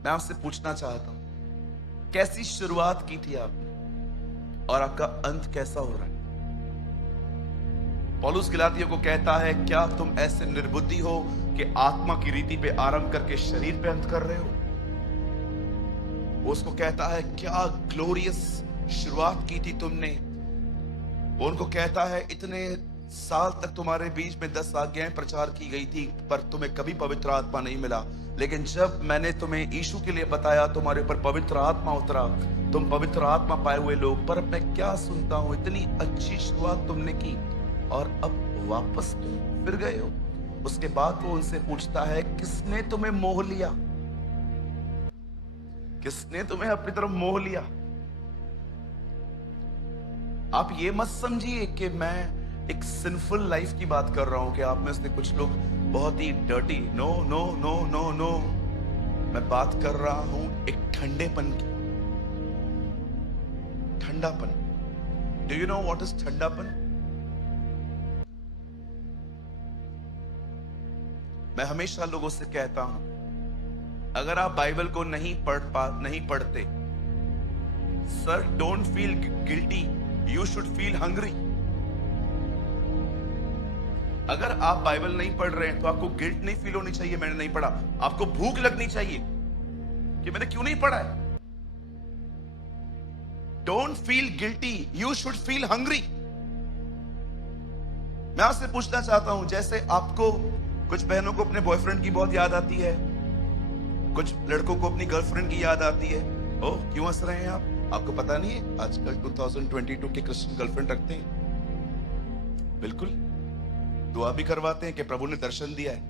मैं आपसे पूछना चाहता हूं, कैसी शुरुआत की थी आपने और आपका अंत कैसा हो रहा है? पौलुस गलातियों को कहता है, क्या तुम ऐसे निर्बुद्धि हो कि आत्मा की रीति पे आरंभ करके शरीर पे अंत कर रहे हो? वो उसको कहता है, क्या ग्लोरियस शुरुआत की थी तुमने। वो उनको कहता है, इतने साल तक तुम्हारे बीच में 10 आज्ञाएं प्रचार की गई थी, पर तुम्हें कभी पवित्र आत्मा नहीं मिला। लेकिन जब मैंने तुम्हें यीशु के लिए बताया, तुम्हारे ऊपर पवित्र आत्मा उतरा, तुम पवित्र आत्मा पाए हुए लोग। पर मैं क्या सुनता हूं, इतनी अच्छी शुरुआत तुमने की और अब वापस तुम फिर गए हो। उसके बाद वो उनसे पूछता है, किसने तुम्हें मोह लिया? किसने तुम्हें अपनी तरफ मोह लिया? आप ये मत समझिए कि मैं एक सिंफुल लाइफ की बात कर रहा हूं, कि आप में से कुछ लोग बहुत ही dirty. No no no no no, मैं बात कर रहा हूं एक ठंडेपन की। ठंडापन। Do you know what is ठंडापन? मैं हमेशा लोगों से कहता हूं, अगर आप बाइबल को नहीं पढ़ते, sir, don't feel guilty, you should feel hungry. अगर आप बाइबल नहीं पढ़ रहे हैं तो आपको गिल्ट नहीं फील होनी चाहिए मैंने नहीं पढ़ा। आपको भूख लगनी चाहिए कि मैंने क्यों नहीं पढ़ा है। Don't feel guilty, you should feel hungry. मैं आपसे पूछना चाहता हूं, जैसे आपको कुछ बहनों को अपने बॉयफ्रेंड की बहुत याद आती है, कुछ लड़कों को अपनी गर्लफ्रेंड की याद आती है। ओ, क्यों हंस रहे हैं आप? आपको पता नहीं है आजकल 2022 के क्रिश्चियन गर्लफ्रेंड रखते हैं। बिल्कुल, दुआ भी करवाते हैं कि प्रभु ने दर्शन दिया है।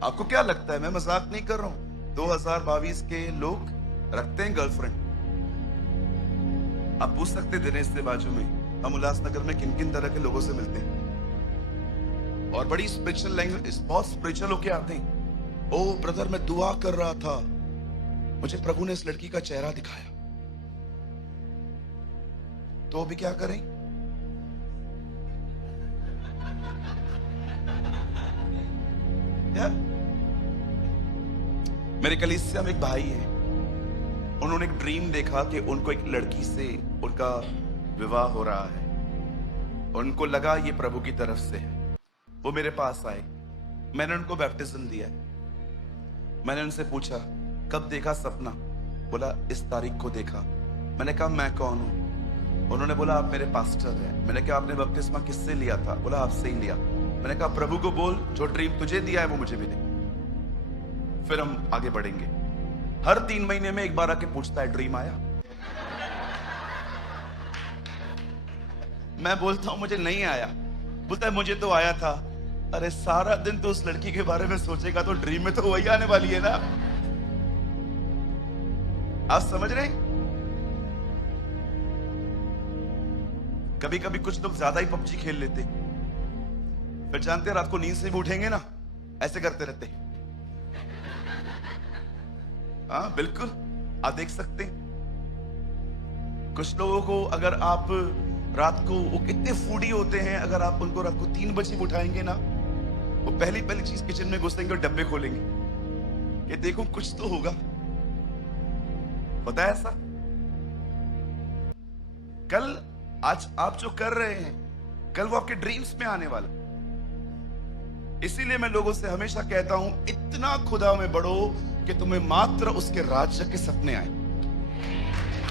आपको क्या लगता है, मैं मजाक नहीं कर रहा हूं, 2022 के लोग रखते हैं गर्लफ्रेंड। आप पूछ सकते दिनेश से बाजू में, हम उल्लासनगर में किन किन तरह के लोगों से मिलते हैं, और बड़ी स्पिरिचुअल लैंग्वेज, बहुत स्पिरिचुअल होके आते हैं। ओ ब्रदर, मैं दुआ कर रहा था, मुझे प्रभु ने इस लड़की का चेहरा दिखाया। तो अभी क्या करें? या? मेरे कलीसिया में एक भाई है, उन्होंने एक ड्रीम देखा कि उनको एक लड़की से उनका विवाह हो रहा है। उनको लगा ये प्रभु की तरफ से है। वो मेरे पास आए, मैंने उनको बैप्टिज्म दिया है। मैंने उनसे पूछा, कब देखा सपना? बोला, इस तारीख को देखा। मैंने कहा, मैं कौन हूं? उन्होंने बोला, आप मेरे पास्टर हैं। मैंने कहा, आपने बपतिस्मा किससे लिया था? बोला, आपसे ही लिया। मैंने कहा, प्रभु को बोल, जो ड्रीम तुझे दिया है वो मुझे भी दे, फिर हम आगे बढ़ेंगे। हर 3 महीने में एक बार आके पूछता है, ड्रीम आया? मैं बोलता हूं, मुझे नहीं आया। बोलता है, मुझे तो आया था। अरे सारा दिन तो उस लड़की के बारे में सोचेगा तो ड्रीम में तो वही आने वाली है ना। आप समझ रहे हैं? कभी कभी कुछ लोग ज्यादा ही पबजी खेल लेते, फिर जानते हैं रात को नींद से भी उठेंगे ना, ऐसे करते रहते। हाँ बिल्कुल, आप देख सकते हैं कुछ लोगों को, अगर आप रात को, वो कितने फूडी होते हैं, अगर आप उनको रात को 3 बजे उठाएंगे ना, वो पहली चीज किचन में घुसेंगे और डब्बे खोलेंगे कि देखो कुछ तो होगा। पता है ऐसा? कल, आज आप जो कर रहे हैं, कल वो आपके ड्रीम्स में आने वाला। इसीलिए मैं लोगों से हमेशा कहता हूं, इतना खुदा में बढ़ो कि तुम्हें मात्र उसके राज्य के सपने आए।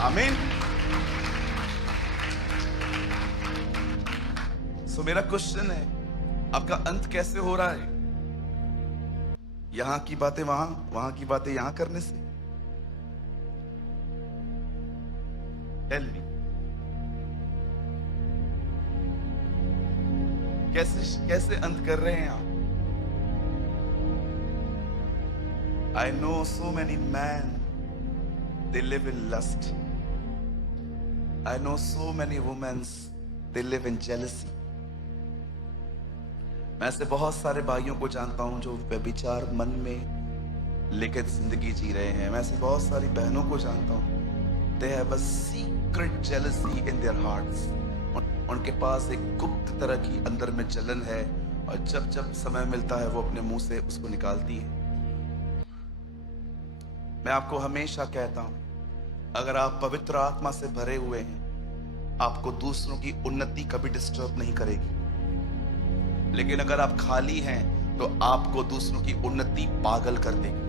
आमीन। सो मेरा क्वेश्चन है, आपका अंत कैसे हो रहा है? यहां की बातें वहां, वहां की बातें यहां करने से? टेल मी, कैसे कैसे अंत कर रहे हैं आप? I know so many men, they live in lust. I know so many women, they live in jealousy. मैं ऐसे बहुत सारे भाइयों को जानता हूं जो व्यभिचार मन में लेकर जिंदगी जी रहे हैं। मैं ऐसे बहुत सारी बहनों को जानता हूं, they have a secret jealousy in their hearts. उनके पास एक गुप्त तरह की अंदर में जलन है, और जब जब समय मिलता है वो अपने मुंह से उसको निकालती है। मैं आपको हमेशा कहता हूं, अगर आप पवित्र आत्मा से भरे हुए हैं, आपको दूसरों की उन्नति कभी डिस्टर्ब नहीं करेगी। लेकिन अगर आप खाली हैं तो आपको दूसरों की उन्नति पागल कर देगी।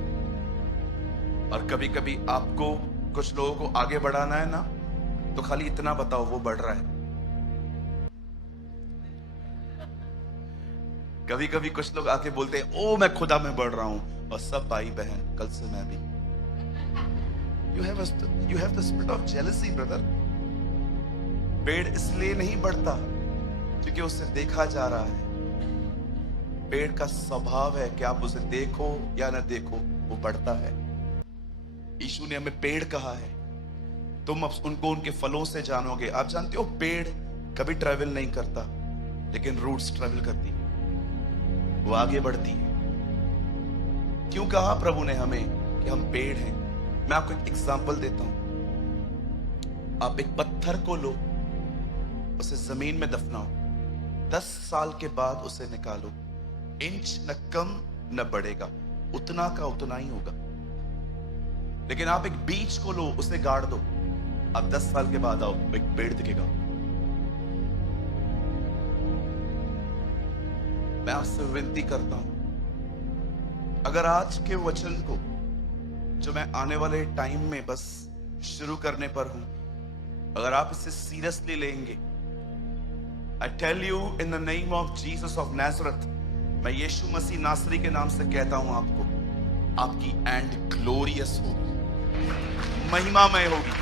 और कभी कभी आपको कुछ लोगों को आगे बढ़ाना है ना, तो खाली इतना बताओ वो बढ़ रहा है। कभी कभी कुछ लोग आके बोलते हैं ओ मैं खुदा में बढ़ रहा हूं, और सब भाई बहन कल से मैं भी। You have the spirit of jealousy, brother. पेड़ इसलिए नहीं बढ़ता क्योंकि उसे देखा जा रहा है। पेड़ का स्वभाव है कि आप उसे देखो या ना देखो, वो बढ़ता है। यीशु ने हमें पेड़ कहा है, तुम अब उनको उनके फलों से जानोगे। आप जानते हो पेड़ कभी ट्रैवल नहीं करता, लेकिन रूट्स ट्रैवल करती है, वो आगे बढ़ती है। क्यों कहा प्रभु ने हमें कि हम पेड़ हैं? मैं आपको एक एग्जांपल देता हूं। आप एक पत्थर को लो, उसे जमीन में दफनाओ, 10 साल के बाद उसे निकालो, इंच न कम न बढ़ेगा, उतना का उतना ही होगा। लेकिन आप एक बीज को लो, उसे गाड़ दो, अब 10 साल के बाद आओ, एक पेड़ दिखेगा। मैं आपसे विनती करता हूं, अगर आज के वचन को जो मैं आने वाले टाइम में बस शुरू करने पर हूं, अगर आप इसे सीरियसली लेंगे, I tell you in the name of Jesus of Nazareth, मैं यीशु मसीह नासरी के नाम से कहता हूं आपको, आपकी एंड ग्लोरियस होगी, महिमामय होगी,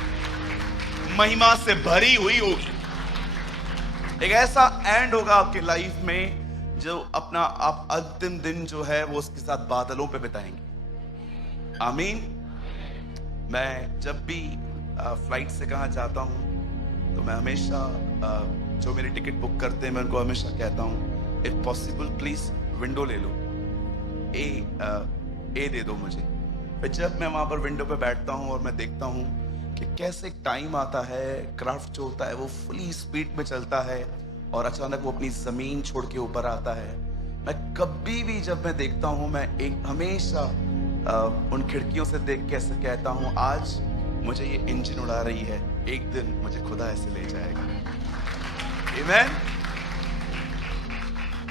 महिमा से भरी हुई होगी। एक ऐसा एंड होगा आपकी लाइफ में जो अपना आप अंतिम दिन जो है वो उसके साथ बादलों पे बिताएंगे। आमीन। मैं जब भी फ्लाइट से कहाँ जाता हूँ तो मैं हमेशा जो मेरी टिकट बुक करते हैं मैं उनको हमेशा कहता हूँ, इफ पॉसिबल प्लीज विंडो ले लो, ए दे दो मुझे। फिर जब मैं वहां पर विंडो पे बैठता हूँ और मैं देखता हूँ कि कैसे टाइम आता है, क्राफ्ट जो होता है वो फुली स्पीड में चलता है और अचानक वो अपनी जमीन छोड़ के ऊपर आता है। मैं कभी भी जब मैं देखता हूँ, मैं एक हमेशा उन खिड़कियों से देख के ऐसे कहता हूँ, आज मुझे ये इंजन उड़ा रही है, एक दिन मुझे खुदा ऐसे ले जाएगा। आमीन।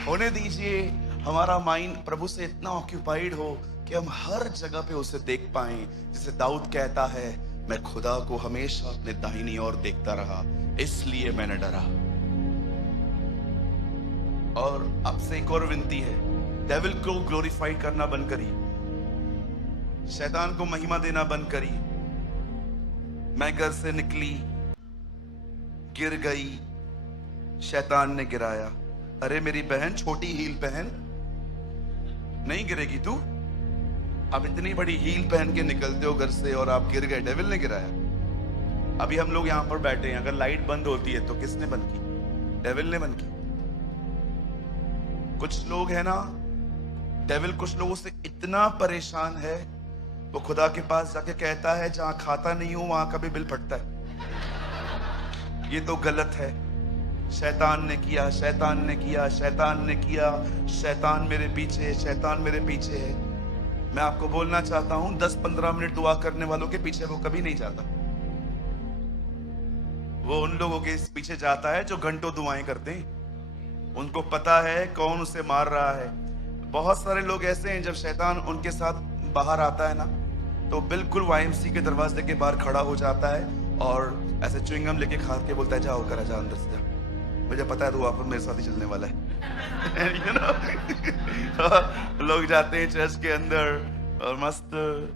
होने दीजिए हमारा माइंड प्रभु से इतना ऑक्यूपाइड हो कि हम हर जगह पे उसे देख पाएं। जिसे दाऊद कहता है, मैं खुदा को हमेशा अपने दाहिनी ओर देखता रहा, इसलिए मैंने डरा। और आपसे एक और विनती है, डेविल को ग्लोरीफाई करना बंद करिए, शैतान को महिमा देना बंद करिए। मैं घर से निकली, गिर गई, शैतान ने गिराया। अरे मेरी बहन, छोटी हील पहन, नहीं गिरेगी तू। आप इतनी बड़ी हील पहन के निकलते हो घर से और आप गिर गए, डेविल ने गिराया। अभी हम लोग यहां पर बैठे हैं, अगर लाइट बंद होती है तो किसने बंद की? डेविल ने बंद की। कुछ लोग हैं ना, डेविल कुछ लोगों से इतना परेशान है, वो खुदा के पास जाके कहता है, जहां खाता नहीं हूं वहां का भी बिल फटता है। ये तो गलत है। शैतान ने किया, शैतान ने किया, शैतान ने किया, शैतान मेरे पीछे, शैतान मेरे पीछे है। मैं आपको बोलना चाहता हूं, 10-15 मिनट दुआ करने वालों के पीछे वो कभी नहीं जाता। वो उन लोगों के पीछे जाता है जो घंटों दुआएं करते हैं। उनको पता है कौन उसे मार रहा है। बहुत सारे लोग ऐसे हैं, जब शैतान उनके साथ बाहर आता है ना, तो बिल्कुल वाईएमसी के दरवाजे के बाहर खड़ा हो जाता है और ऐसे च्युइंगम लेके खा के बोलता है, जाओ करा जा अंदर से जा, मुझे पता है तू वापस मेरे साथ ही चलने वाला है। you know? लोग जाते हैं चर्च के अंदर और मस्त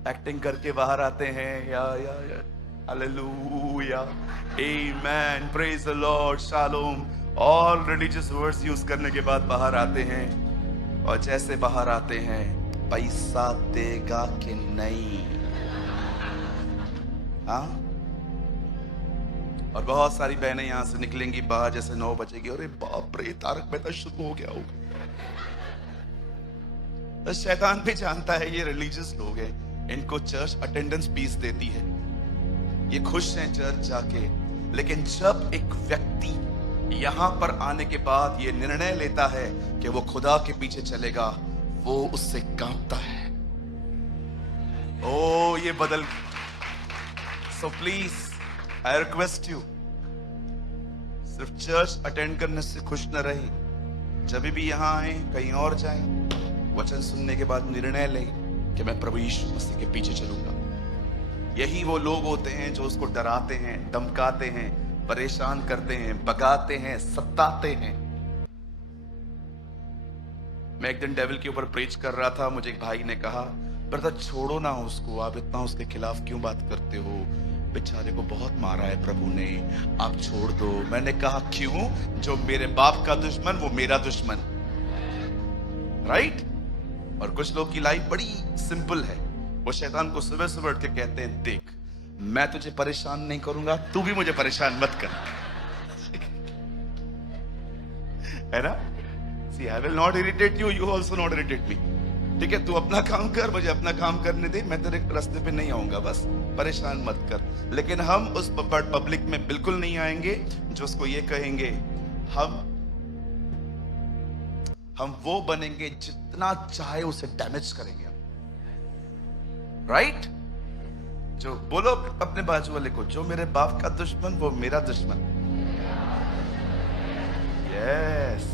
एक्टिंग करके बाहर आते हैं, या hallelujah, amen, praise the Lord, shalom, all religious words use करने के बाद बाहर आते हैं। और जैसे बाहर आते हैं, पैसा देगा कि नहीं? हाँ। और बहुत सारी बहनें यहां से निकलेंगी बाहर, जैसे 9 बजेगी, अरे बाप रे तारक मेहता शुरू हो गया होगा। तो शैतान भी जानता है ये रिलीजियस लोग हैं, इनको चर्च अटेंडेंस फीस देती है, ये खुश हैं चर्च जाके। लेकिन जब एक व्यक्ति यहां पर आने के बाद ये निर्णय लेता है कि वो खुदा के पीछे चलेगा, वो उससे कांपता है। ओ ये बदल। So please I request you, सिर्फ चर्च अटेंड करने से खुश न रही, जब भी यहां आए कहीं और जाएं, वचन सुनने के बाद निर्णय लें कि मैं प्रभु यीशु मसीह के पीछे चलूंगा। यही वो लोग होते हैं जो उसको डराते हैं, धमकाते हैं, परेशान करते हैं, भगाते हैं, सताते हैं। मैं एक दिन डेविल के ऊपर प्रीच कर रहा था, मुझे एक भाई ने कहा, ब्रदर छोड़ो ना उसको, आप इतना उसके खिलाफ क्यों बात करते हो, बेचारे को बहुत मारा है प्रभु ने, आप छोड़ दो। मैंने कहा क्यों? जो मेरे बाप का दुश्मन वो मेरा दुश्मन, राइट? और कुछ लोग की लाइफ बड़ी सिंपल है, वो शैतान को सुबह सुबह उठ के कहते हैं, देख मैं तुझे परेशान नहीं करूंगा, तू भी मुझे परेशान मत कर, है ना? See, I will not irritate you, you also not irritate me. ठीक है, तू अपना काम कर, मुझे अपना काम करने दे, मैं तेरे रास्ते पे नहीं आऊंगा, बस परेशान मत कर। लेकिन हम उस पब्लिक में बिल्कुल नहीं आएंगे जो उसको ये कहेंगे। हम वो बनेंगे जितना चाहे उसे डैमेज करेंगे, राइट? जो बोलो अपने बाजू वाले को, जो मेरे बाप का दुश्मन वो मेरा दुश्मन। यस